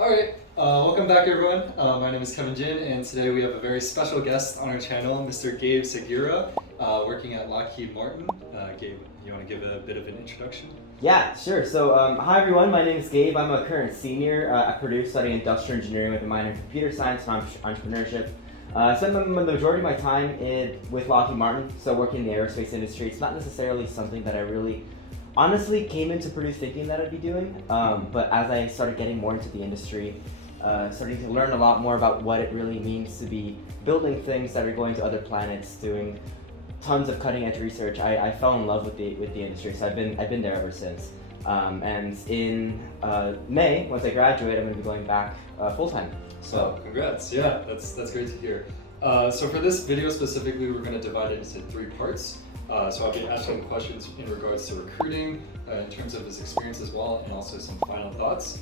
All right, welcome back everyone. My name is Kevin Jin, and today we have a very special guest on our channel, Mr. Gabe Segura, working at Lockheed Martin. Gabe, you want to give a bit of an introduction? Yeah, sure. So, hi everyone. My name is Gabe. I'm a current senior at Purdue studying industrial engineering with a minor in computer science and entrepreneurship. I spend the majority of my time with Lockheed Martin, so working in the aerospace industry. It's not necessarily something that I really honestly came into Purdue thinking that I'd be doing, but as I started getting more into the industry, starting to learn a lot more about what it really means to be building things that are going to other planets, doing tons of cutting edge research, I fell in love with the industry. So I've been there ever since. And in May, once I graduate, I'm going to be going back full time. So congrats! Yeah, that's great to hear. So for this video specifically, we're going to divide it into three parts. So I'll be asking questions in regards to recruiting, in terms of his experience as well, and also some final thoughts.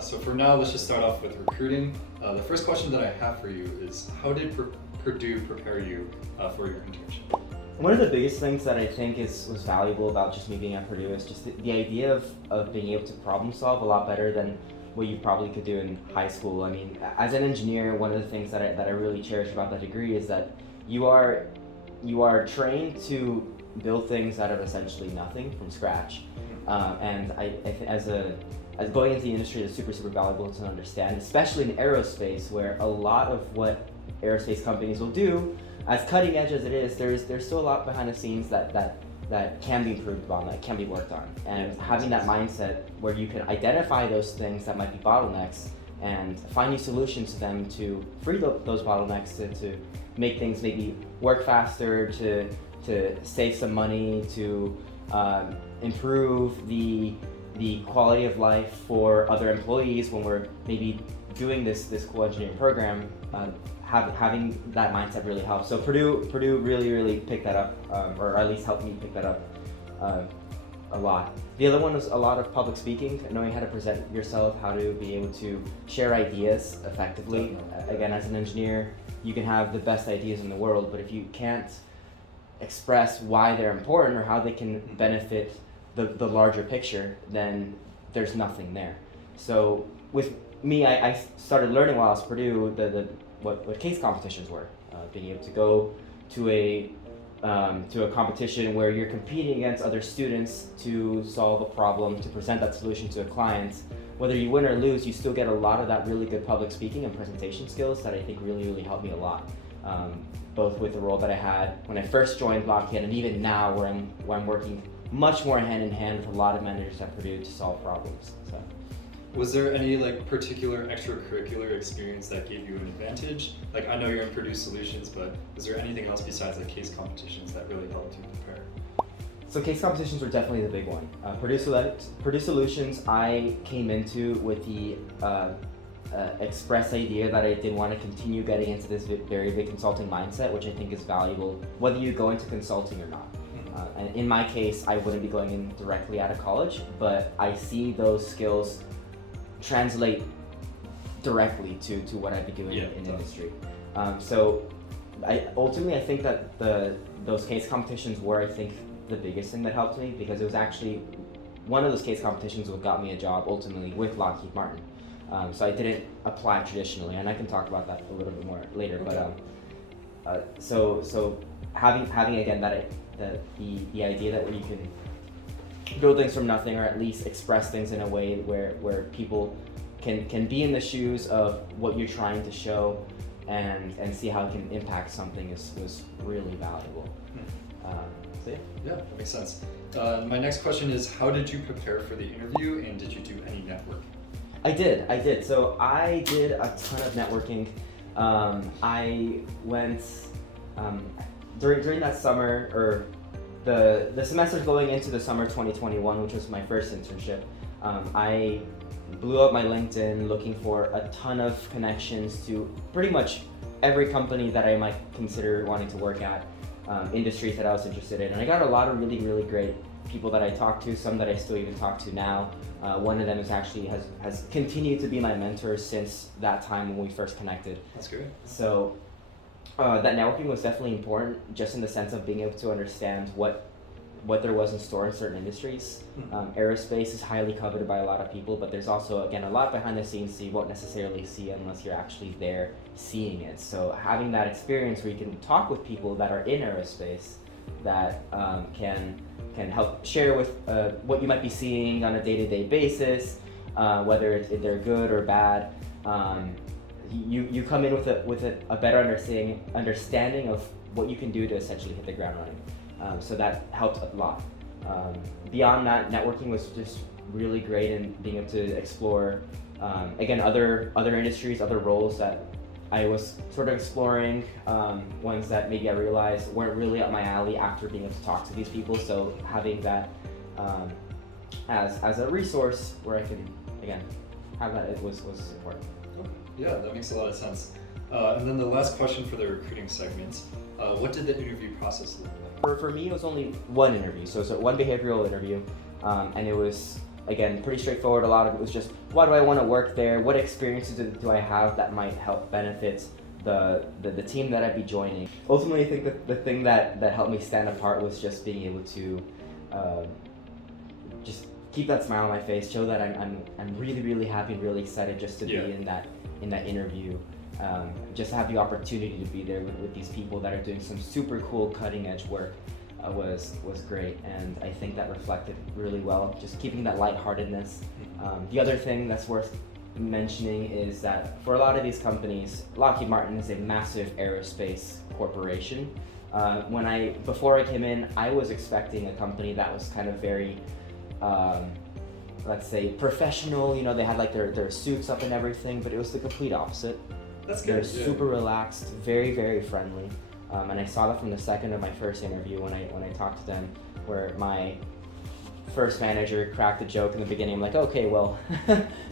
So for now, let's just start off with recruiting. The first question that I have for you is, how did Purdue prepare you for your internship? one of the biggest things that I think was valuable about just me being at Purdue is just the idea of being able to problem solve a lot better than what you probably could do in high school. I mean, as an engineer, one of the things that I really cherish about that degree is that you are trained to build things out of essentially nothing from scratch. And as going into the industry is super valuable to understand, especially in aerospace, where a lot of what aerospace companies will do, as cutting edge as it is, there's still a lot behind the scenes that can be improved upon, that can be worked on. And having that mindset where you can identify those things that might be bottlenecks and find new solutions to them to free those bottlenecks to make things maybe work faster, to save some money, to improve the quality of life for other employees when we're maybe doing this cool engineering program. Having that mindset really helps. So Purdue really picked that up, or at least helped me pick that up a lot. The other one was a lot of public speaking, knowing how to present yourself, how to be able to share ideas effectively. Again, as an engineer, you can have the best ideas in the world, but if you can't express why they're important or how they can benefit the larger picture, then there's nothing there. So with me, I started learning while I was at Purdue what case competitions were, being able to go to a competition where you're competing against other students to solve a problem, to present that solution to a client. Whether you win or lose, you still get a lot of that really good public speaking and presentation skills that I think really helped me a lot, both with the role that I had when I first joined Lockheed and even now where I'm working much more hand in hand with a lot of managers at Purdue to solve problems. So. Was there any particular extracurricular experience that gave you an advantage? I know you're in Purdue Solutions, but is there anything else besides case competitions that really helped you prepare? So case competitions were definitely the big one. Purdue Solutions, I came into with the express idea that I did want to continue getting into this very big consulting mindset, which I think is valuable whether you go into consulting or not. And in my case, I wouldn't be going in directly out of college, but I see those skills translate directly to what I'd be doing in industry. So I think that those case competitions were, the biggest thing that helped me, because it was actually one of those case competitions what got me a job ultimately with Lockheed Martin. So I didn't apply traditionally, and I can talk about that a little bit more later. Okay. But so having again the idea that where you can build things from nothing, or at least express things in a way where people can be in the shoes of what you're trying to show and see how it can impact something was really valuable. So yeah, that makes sense. My next question is, how did you prepare for the interview, and did you do any networking? I did. So I did a ton of networking. I went during that summer, or the semester going into the summer 2021, which was my first internship. I blew up my LinkedIn looking for a ton of connections to pretty much every company that I might consider wanting to work at, industries that I was interested in. And I got a lot of really great people that I talked to, some that I still even talk to now. One of them has continued to be my mentor since that time when we first connected. That's great. So that networking was definitely important, just in the sense of being able to understand what what there was in store in certain industries. Aerospace is highly coveted by a lot of people, but there's also, again, a lot behind the scenes so you won't necessarily see unless you're actually there seeing it. So having that experience where you can talk with people that are in aerospace that can help share with what you might be seeing on a day-to-day basis, whether they're good or bad. You come in with a better understanding of what you can do to essentially hit the ground running. So that helped a lot. Beyond that, networking was just really great in being able to explore, again, other industries, other roles that I was sort of exploring, ones that maybe I realized weren't really up my alley after being able to talk to these people. So having that as a resource where I can, again, have that was important. Yeah, that makes a lot of sense. And then the last question for the recruiting segment, what did the interview process look like? For me, it was only one interview, so it's one behavioral interview, and it was, again, pretty straightforward. A lot of it was just, why do I want to work there? What experiences do I have that might help benefit the team that I'd be joining? Ultimately, I think that the thing that helped me stand apart was just being able to just keep that smile on my face, show that I'm really, really happy, really excited just to be in that interview. Just have the opportunity to be there with these people that are doing some super cool cutting edge work was great, and I think that reflected really well, just keeping that lightheartedness. The other thing that's worth mentioning is that for a lot of these companies, Lockheed Martin is a massive aerospace corporation. Before I came in, I was expecting a company that was kind of very let's say professional, they had like their suits up and everything, but it was the complete opposite. That's good. They're super relaxed, very, very friendly. And I saw that from the second of my first interview when I talked to them, where my first manager cracked a joke in the beginning. I'm like, okay, well,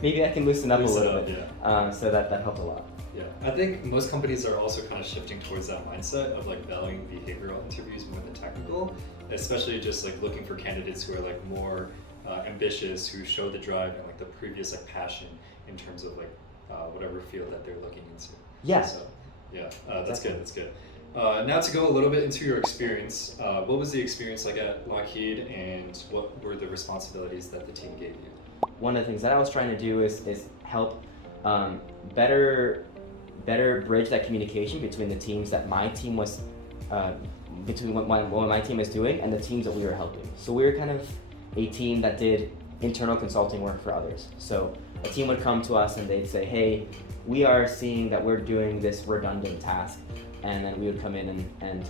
maybe I can loosen up a little bit. Yeah. So that helped a lot. Yeah, I think most companies are also kind of shifting towards that mindset of like valuing behavioral interviews more than technical, especially just like looking for candidates who are like more ambitious, who show the drive and like the previous like passion in terms of like whatever field that they're looking into. Yeah. So, yeah, that's good. That's good. Now to go a little bit into your experience, what was the experience like at Lockheed, and what were the responsibilities that the team gave you? One of the things that I was trying to do is help better bridge that communication between the teams that my team was, between what my team is doing and the teams that we were helping. So we were kind of a team that did internal consulting work for others. So a team would come to us and they'd say, hey, we are seeing that we're doing this redundant task. And then we would come in and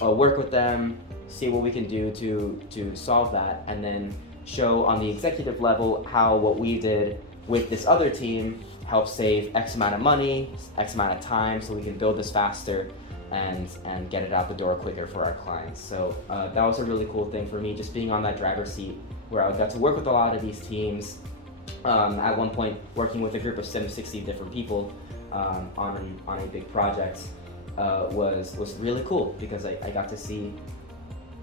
work with them, see what we can do to solve that, and then show on the executive level how what we did with this other team helped save X amount of money, X amount of time, so we can build this faster and get it out the door quicker for our clients. So that was a really cool thing for me, just being on that driver's seat where I got to work with a lot of these teams. At one point, working with a group of 60 different people on a big project was really cool, because I got to see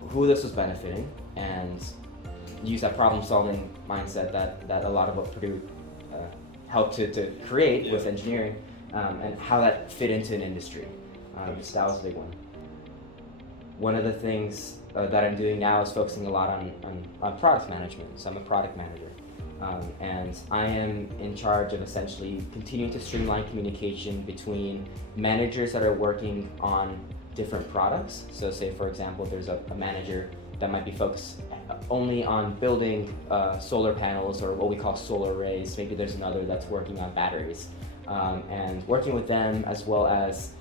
who this was benefiting and use that problem-solving mindset that a lot of what Purdue helped to create with engineering, and how that fit into an industry. So that was a big one. One of the things that I'm doing now is focusing a lot on product management. So I'm a product manager. And I am in charge of essentially continuing to streamline communication between managers that are working on different products. So say, for example, there's a manager that might be focused only on building solar panels, or what we call solar arrays. Maybe there's another that's working on batteries. And working with them, as well as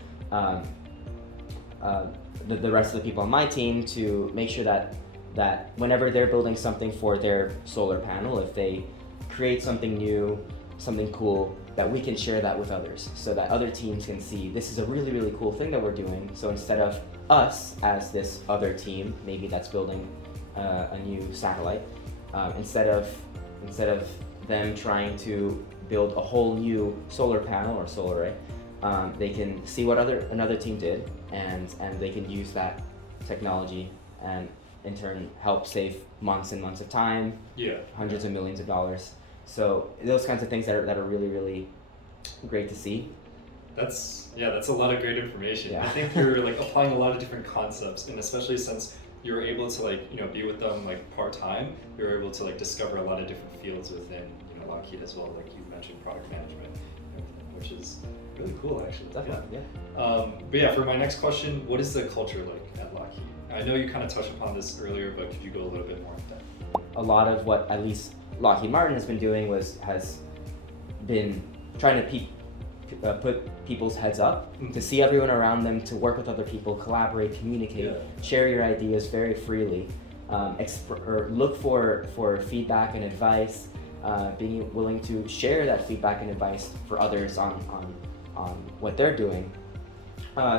the rest of the people on my team, to make sure that whenever they're building something for their solar panel, if they create something new, something cool, that we can share that with others, so that other teams can see this is a really, really cool thing that we're doing. So instead of us as this other team, maybe that's building a new satellite, instead of them trying to build a whole new solar panel or solar array, they can see what another team did, and they can use that technology and in turn help save months and months of time, hundreds of millions of dollars. So those kinds of things that are really, really great to see. That's a lot of great information. Yeah. I think you're like applying a lot of different concepts, and especially since you were able to like, you know, be with them like part-time. You were able to like discover a lot of different fields within, you know, Lockheed as well, like you mentioned product management and everything, which is really cool actually. Definitely, But yeah, for my next question, what is the culture like at Lockheed? I know you kind of touched upon this earlier, but could you go a little bit more into that? A lot of what at least Lockheed Martin has been doing has been trying to put people's heads up, to see everyone around them, to work with other people, collaborate, communicate, share your ideas very freely, or look for feedback and advice, being willing to share that feedback and advice for others on what they're doing,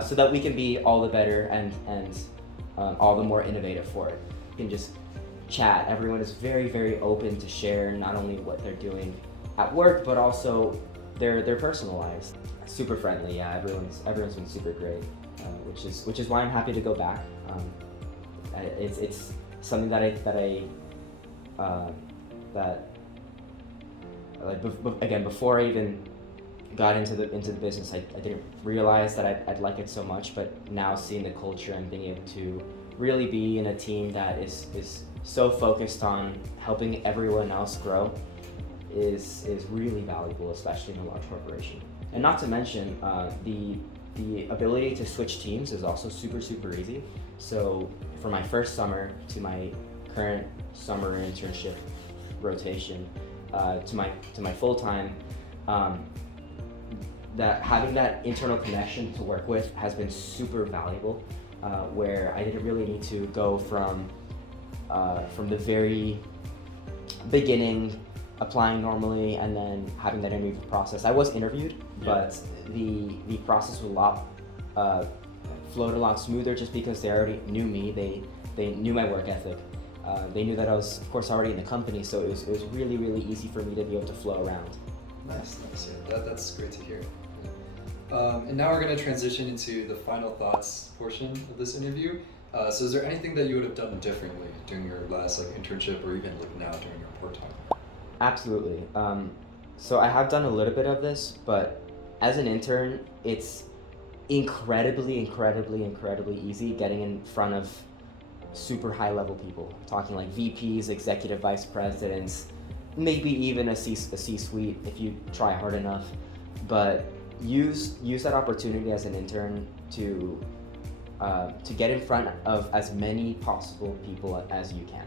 so that we can be all the better and all the more innovative for it. You can just chat. Everyone is very, very open to share not only what they're doing at work, but also their personal lives. Super friendly, yeah. Everyone's been super great, which is why I'm happy to go back. It's something again, before I even got into the business, I didn't realize that I'd like it so much. But now seeing the culture and being able to really be in a team that is so focused on helping everyone else grow is really valuable, especially in a large corporation. And not to mention, the ability to switch teams is also super easy. So for my first summer to my current summer internship rotation, to my full time, that having that internal connection to work with has been super valuable. Where I didn't really need to go from the very beginning, applying normally, and then having that interview process. I was interviewed, but the process was flowed a lot smoother, just because they already knew me. They knew my work ethic. They knew that I was, of course, already in the company, so it was really easy for me to be able to flow around. Nice. Yeah, that's great to hear. And now we're going to transition into the final thoughts portion of this interview. So is there anything that you would have done differently during your last internship, or even now during your part-time? Absolutely. So I have done a little bit of this, but as an intern, it's incredibly easy getting in front of super high-level people, talking like VPs, executive vice presidents, maybe even a C-suite if you try hard enough. But use that opportunity as an intern to get in front of as many possible people as you can.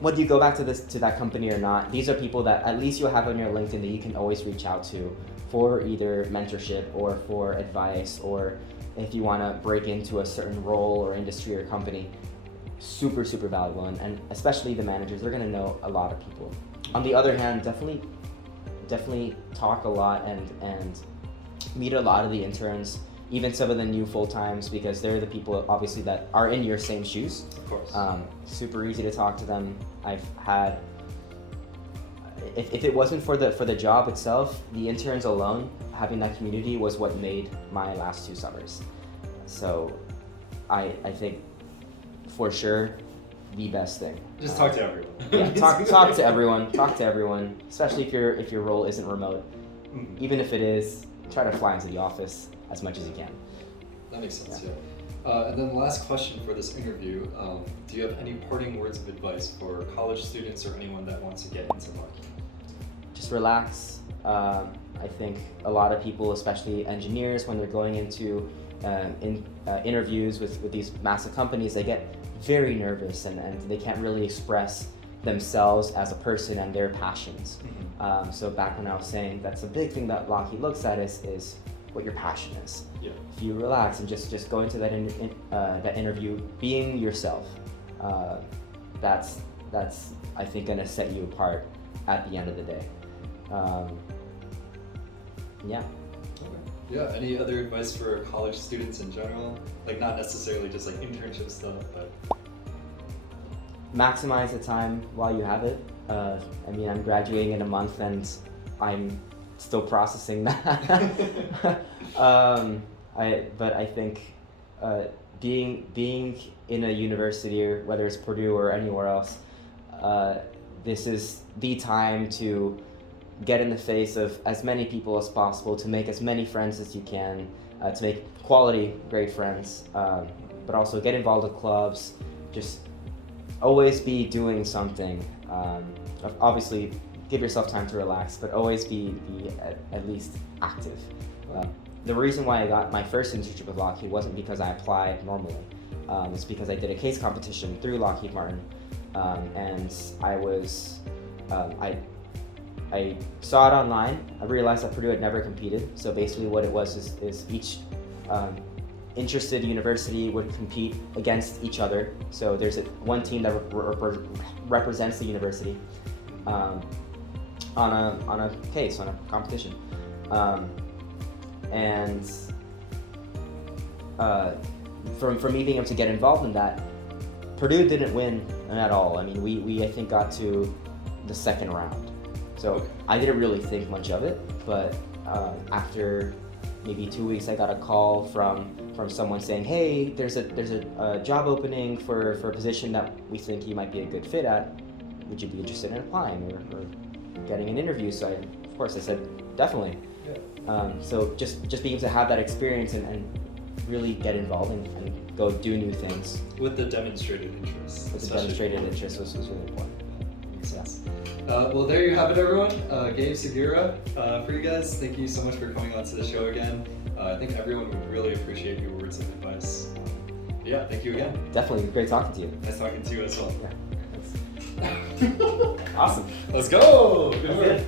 Whether you go back to that company or not, these are people that at least you'll have on your LinkedIn that you can always reach out to for either mentorship or for advice, or if you want to break into a certain role or industry or company. Super valuable, and especially the managers, they're going to know a lot of people. On the other hand, definitely talk a lot and meet a lot of the interns, even some of the new full-times, because they're the people obviously that are in your same shoes. Of course. Super easy to talk to them. I've had, if it wasn't for the job itself, the interns alone, having that community was what made my last 2 summers. So I think for sure the best thing. Just talk to everyone. Yeah, talk to everyone. Talk to everyone, especially if your role isn't remote. Mm-hmm. Even if it is, try to fly into the office as much as you can. That makes sense, yeah. And then the last question for this interview, do you have any parting words of advice for college students or anyone that wants to get into Lockheed? Just relax. I think a lot of people, especially engineers, when they're going into interviews with these massive companies, they get very nervous and they can't really express themselves as a person and their passions. Mm-hmm. So back when I was saying, that's a big thing that Lockheed looks at is what your passion is. Yeah. If you relax and just go into that interview being yourself, that's I think gonna set you apart at the end of the day. Yeah. Yeah, any other advice for college students in general? Like not necessarily just like internship stuff, but... Maximize the time while you have it. I mean, I'm graduating in a month and I'm still processing that. But I think being in a university, or whether it's Purdue or anywhere else, this is the time to get in the face of as many people as possible, to make as many friends as you can, to make quality, great friends, but also get involved with clubs, just always be doing something. Obviously, give yourself time to relax, but always be at least active. The reason why I got my first internship with Lockheed wasn't because I applied normally. It's because I did a case competition through Lockheed Martin, and I saw it online. I realized that Purdue had never competed. So basically, what it was is each interested university would compete against each other. So there's one team that represents the university on a case, on a competition, and from me being able to get involved in that, Purdue didn't win at all. I mean, we I think got to the second round. So I didn't really think much of it, but after maybe 2 weeks, I got a call from someone saying, "Hey, there's a job opening for a position that we think you might be a good fit at. Would you be interested in applying or getting an interview?" So of course I said definitely. Yeah. So just being able to have that experience and really get involved and go do new things. With the demonstrated interest. With the demonstrated interest was really important. Makes sense. Well, there you have it, everyone. Gabe Segura, for you guys, thank you so much for coming on to the show again. I think everyone would really appreciate your words of advice. Yeah, thank you again. Definitely, great talking to you. Nice talking to you as well. Yeah. Awesome. Let's go! Good work.